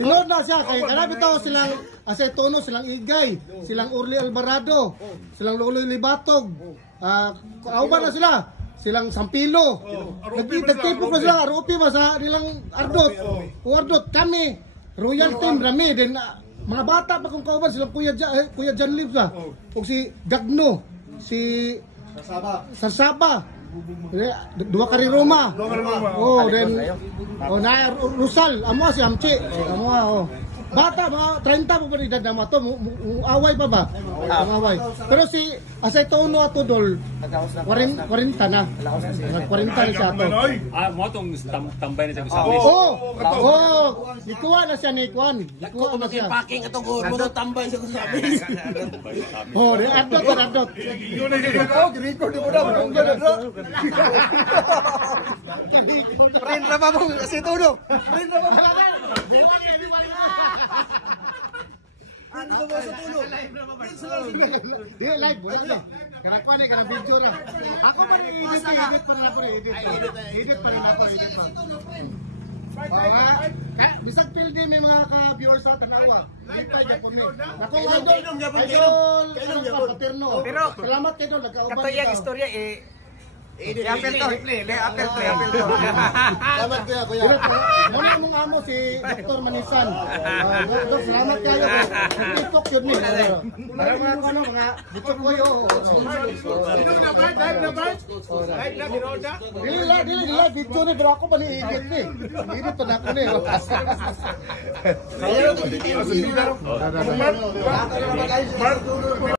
Tinood na siya kay kana bitaw silang Asetono, silang Igay, silang Urli Alvarado, silang Loloy Libatog. Kauban na sila. Silang Sampilo. Nagtipok na sila Arupi ba sa nilang Ardot. Ardot kami. Royal team rami din mga bata pa kung kauban silang Kuya Jan Lives ug si Gagno, si Sarsaba. Dua kari Roma. Oh, then na Rusal, amo si Amche. Amo bata mga 30 pa ba edad na to, away pa ba? Away. Pero si Asetono at Tudol 40 na. 40 na siya to. Mo tong tambay na siya sa amin. Ikuha na siya ni Kwan. Ikuha na siya. Packing atong mo tambay siya sa amin. Di adot. Record mo na Print na ba mo Asetono? Print na ba? Ano ba sa tulog? Di live wala. Karang kuan karang video ra. Ako pa rin edit pa rin ako edit pa rin ako bisag field din may mga ka-viewers sa tanawa. Lipay gyapon ni. Ako idol paterno. Pero salamat kay Idol nagkauban. Katayang istorya apel to. Salamat kuya. Muna mong amo si Dr. Manisan. Dok, salamat kayo. TikTok yun ni. Para mga butok ko yo. Dili video ni pero ako ba ni edit ni. Edit pa na ako ni. Kaya